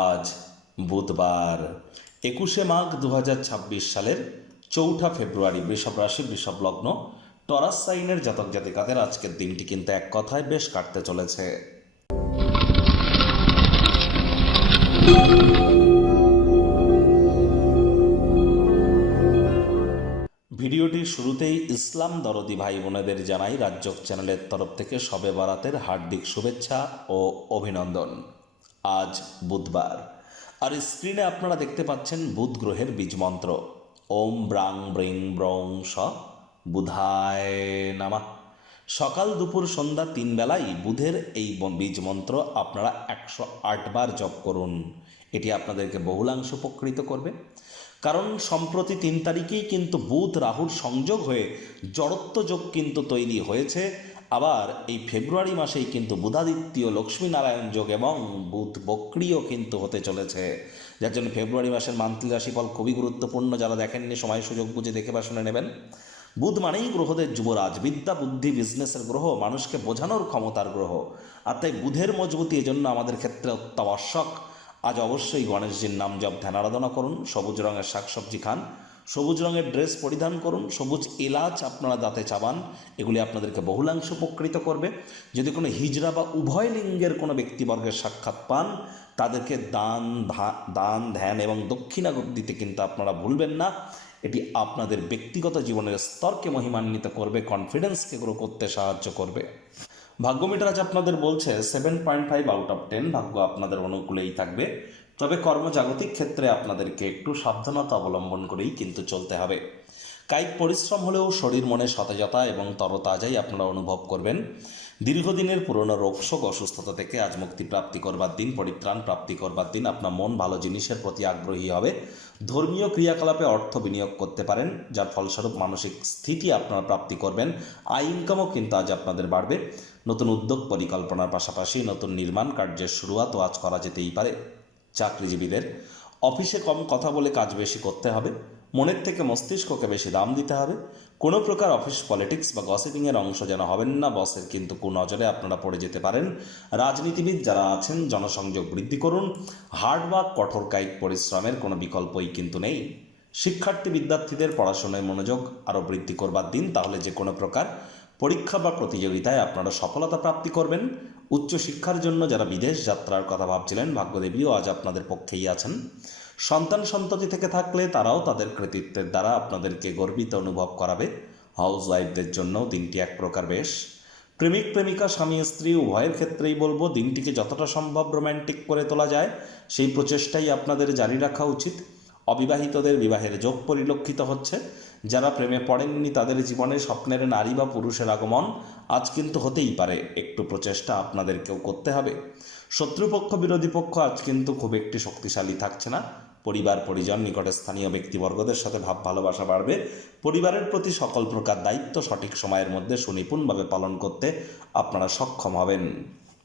আজ বুধবার 21শে মাঘ 2026 সালের 4 ফেব্রুয়ারি। বৃষভ রাশি, বৃষভ লগ্ন, টরাস সাইনের জাতক জাতিকাদের আজকের দিনটি কিন্তু এক কথায় বেশ কাটতে চলেছে। ভিডিওটির শুরুতেই ইসলাম দরদি ভাই বোনেদের জানাই রাজ্যক চ্যানেলের তরফ থেকে শবে বারাতের হার্দিক শুভেচ্ছা ও অভিনন্দন। আজ বুধবার, আর স্ক্রিনে আপনারা দেখতে পাচ্ছেন বুধ গ্রহের বীজ মন্ত্র ওম ব্রাং ব্রিং ব্রং স বুধায় নামা। সকাল দুপুর সন্ধ্যা 3 বেলাই বুধের এই বীজ মন্ত্র আপনারা 108 বার জপ করুন। এটি আপনাদেরকে বহুলাংশ উপকৃত করবে, কারণ সম্প্রতি 3 তারিখেই কিন্তু বুধ রাহুর সংযোগ হয়ে জড়ত্ব যোগ কিন্তু তৈরি হয়েছে। আবার এই ফেব্রুয়ারি মাসেই কিন্তু বুধাদিত্য লক্ষ্মীনারায়ণ যোগ এবং বুধ বক্রিও কিন্তু হতে চলেছে, যার জন্য ফেব্রুয়ারি মাসের মান্থলি রাশিফল খুবই গুরুত্বপূর্ণ। যারা দেখেননি সময় সুযোগ বুঝে দেখে বা শুনে নেবেন। বুধ মানেই গ্রহদের যুবরাজ, বিদ্যা বুদ্ধি বিজনেসের গ্রহ, মানুষকে বোঝানোর ক্ষমতার গ্রহ। আর তাই বুধের মজবুতি এজন্য আমাদের ক্ষেত্রে অত্যাবশ্যক। আজ অবশ্যই গণেশজির নাম জপ ধ্যান আরাধনা করুন, সবুজ রঙের শাকসবজি খান, সবুজ রঙের ড্রেস পরিধান করুন, সবুজ এলাচ আপনারা দাঁতে চাবান। এগুলি আপনাদেরকে বহুলাংশ উপকৃত করবে। যদি কোনো হিজড়া বা উভয় লিঙ্গের কোনো ব্যক্তিবর্গের সাক্ষাৎ পান, তাদেরকে দান ধ্যান এবং দক্ষিণা দিতে কিন্তু আপনারা ভুলবেন না। এটি আপনাদের ব্যক্তিগত জীবনের স্তরকে মহিমান্বিত করবে, কনফিডেন্সকে গ্রো করতে সাহায্য করবে। ভাগ্য মিটার আজ আপনাদের বলছে 7.5 আউট অফ 10। ভাগ্য আপনাদের অনুকূলেই থাকবে, তবে কর্মজাগতিক ক্ষেত্রে আপনাদেরকে একটু সাবধানতা অবলম্বন করেই কিন্তু চলতে হবে। কায়িক পরিশ্রম হলেও শরীর মনে সতেজতা এবং তরতাজাই আপনারা অনুভব করবেন। দীর্ঘদিনের পুরনো রোগশোক অসুস্থতা থেকে আজ মুক্তি প্রাপ্তি করবার দিন, পরিত্রাণ প্রাপ্তি করবার দিন। আপনার মন ভালো জিনিসের প্রতি আগ্রহী হবে। ধর্মীয় ক্রিয়াকলাপে অর্থ বিনিয়োগ করতে পারেন, যার ফলস্বরূপ মানসিক স্থিতি আপনারা প্রাপ্তি করবেন। আয় ইনকামও কিন্তু আজ আপনাদের বাড়বে। নতুন উদ্যোগ পরিকল্পনার পাশাপাশি নতুন নির্মাণ কার্যের শুরুয়াতও আজ করা যেতেই পারে। চাকরিজীবীদের অফিসে কম কথা বলে কাজ বেশি করতে হবে, মনের থেকে মস্তিষ্ককে বেশি দাম দিতে হবে। কোনো প্রকার অফিস পলিটিক্স বা গসিপিংয়ের অংশ যেন হবেন না, বসের কিন্তু কুনজরে আপনারা পড়ে যেতে পারেন। রাজনীতিবিদ যারা আছেন জনসংযোগ বৃদ্ধি করুন। হার্ড ওয়ার্ক, কঠোর কায়িক পরিশ্রমের কোনো বিকল্পই কিন্তু নেই। শিক্ষার্থী বিদ্যার্থীদের পড়াশোনায় মনোযোগ আরও বৃদ্ধি করবার দিন, তাহলে যে কোনো প্রকার পরীক্ষা বা প্রতিযোগিতায় আপনারা সফলতা প্রাপ্তি করবেন। উচ্চশিক্ষার জন্য যারা বিদেশ যাত্রার কথা ভাবছিলেন, ভাগ্যদেবীও আজ আপনাদের পক্ষেই আছেন। সন্তান সন্ততি থেকে থাকলে তারাও তাদের কৃতিত্বের দ্বারা আপনাদেরকে গর্বিত অনুভব করাবে। হাউস ওয়াইফদের জন্য দিনটি এক প্রকার বেশ। প্রেমিক প্রেমিকা, স্বামী স্ত্রী উভয়ের ক্ষেত্রেই বলবো দিনটিকে যতটা সম্ভব রোম্যান্টিক করে তোলা যায় সেই প্রচেষ্টাই আপনাদের জারি রাখা উচিত। অবিবাহিতদের বিবাহের যোগ পরিলক্ষিত হচ্ছে। যারা প্রেমে পড়েননি তাদের জীবনে স্বপ্নের নারী বা পুরুষের আগমন আজ কিন্তু হতেই পারে। একটু প্রচেষ্টা আপনাদেরকেও করতে হবে। শত্রুপক্ষ বিরোধী পক্ষ আজ কিন্তু খুব একটি শক্তিশালী থাকছে না। পরিবার পরিজন নিকটে স্থানীয় ব্যক্তিবর্গদের সাথে ভাব ভালোবাসা বাড়বে। পরিবারের প্রতি সকল প্রকার দায়িত্ব সঠিক সময়ের মধ্যে সুনিপুণভাবে পালন করতে আপনারা সক্ষম হবেন।